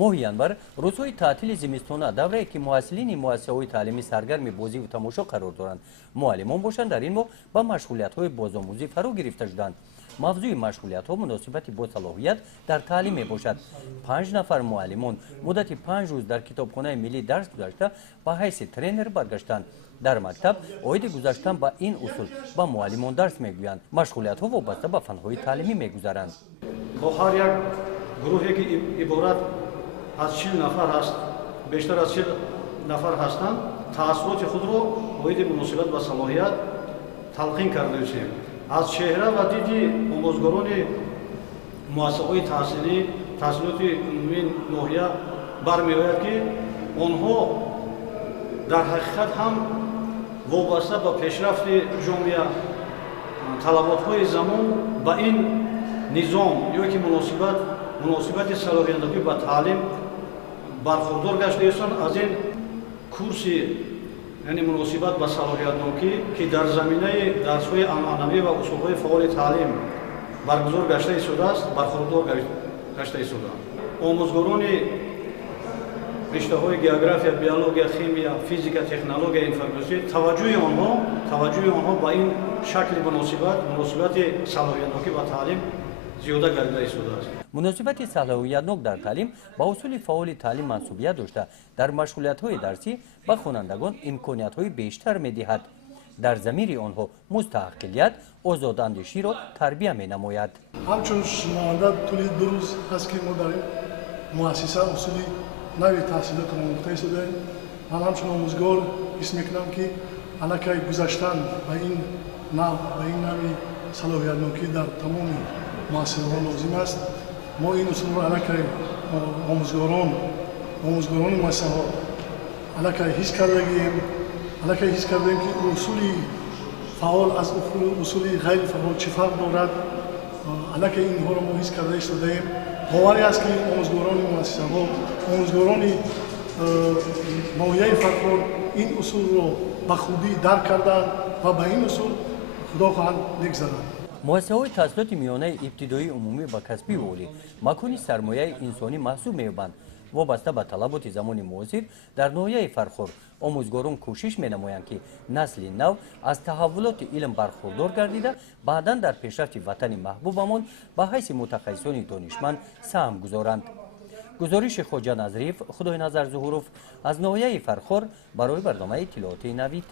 моҳи январ рӯзҳои таътили зимистона даврае ки муҳассилини муассисаҳои таълимӣ саргарми бозиву тамошо қарор доранд. муаллимон бошанд дар ин моҳ ба машғулиятҳои бозомӯзӣ фаро гирифта шуданд. мавзӯи машғулиятҳо муносибати босалоҳият дар таълим мебошад. 5 нафар муаллимон муддати 5 рӯз дар китобхонаи миллӣ дарс гузашта ба ҳайси тренер баргаштанд. дар мактаб оиди гузаштан ба ин усул ба муаллимон дарс мегӯянд. машғулиятҳо вобаста ба фанҳои таълимӣ мегузаранд. бо ҳар як гурӯҳе ки иборат аз 40 нафар ҳаст, бештар аз 40 нафар ҳастанд, таассуроти худро оиди муносибат ба салоҳият талқин кардаем. аз чеҳра ва диди омӯзгорони муассисаҳои таҳсилоти умумии ноҳия бармеояд ки онҳо дар ҳақиқат ҳам вобаста ба пешрафти ҷомеа талаботҳои замон ба ин низом ё ки муносибати салоҳиятнокӣ ба таълим бархурдор гаштаистанд. аз ин курси яъне муносибат ба салоҳиятнокӣ ки дар заминаи дарсҳои анъанавӣ ва усулҳои фаъоли таълим баргузор гашта истодааст бархурдор гашта истодаанд. омӯзгорони риштаҳои география, биология, химия, физика, технология, информатика таваҷҷӯҳи онҳо ба ин шакли муносибати салоҳиятнокӣ ба таълим зиёда гардида истодааст. муносибати салоҳиятнок дар таълим ба усули фаъоли таълим мансубият дошта дар машғулиятҳои дарсӣ ба хонандагон имкониятҳои бештар медиҳад. дар замири онҳо мустақилият озодандеширо тарбия менамояд. ҳамчун шунаванда тӯли 2 рӯз ҳаст ки мо дар ин муассиса усули нави таҳсилотро омӯхта истодаем. ман ҳамчун омӯзгор ҳис мекунам ки аллакай гузаштан ба ин нави салоҳиятнокӣ дар тамоми муассисаҳо лозим аст. мо ин усулро аллакай омӯзгорони муассисаҳо аллакай ҳис кардаем ки усули фаъол аз усули ғайри фаъол чӣ фарқ дорад. аллакай инҳоро мо ҳис карда истодаем. боварӣ аст ки омӯзгорони муассисаҳо, омӯзгорони ноҳияи фарқор ин усулро ба худӣ дарк карданд ва ба ин усул худо хоҳанд мегзаранд. муассисаҳои таҳсилоти миёнаи ибтидоии умумӣ ва касбию олӣ макони сармояи инсонӣ маҳсуб меёбанд. вобаста ба талаботи замони муосир дар ноҳияи фарқор омӯзгорон кӯшиш менамоянд ки насли нав аз таҳаввулоти илм бархурдор гардида баъдан дар пешрафти ватани маҳбубамон ба ҳайси мутахассисони донишманд саҳм гузоранд. гузориши хоҷа Назриев, Худойназар Зуҳуров аз ноҳияи фарқор барои барномаи иттилооти Навид.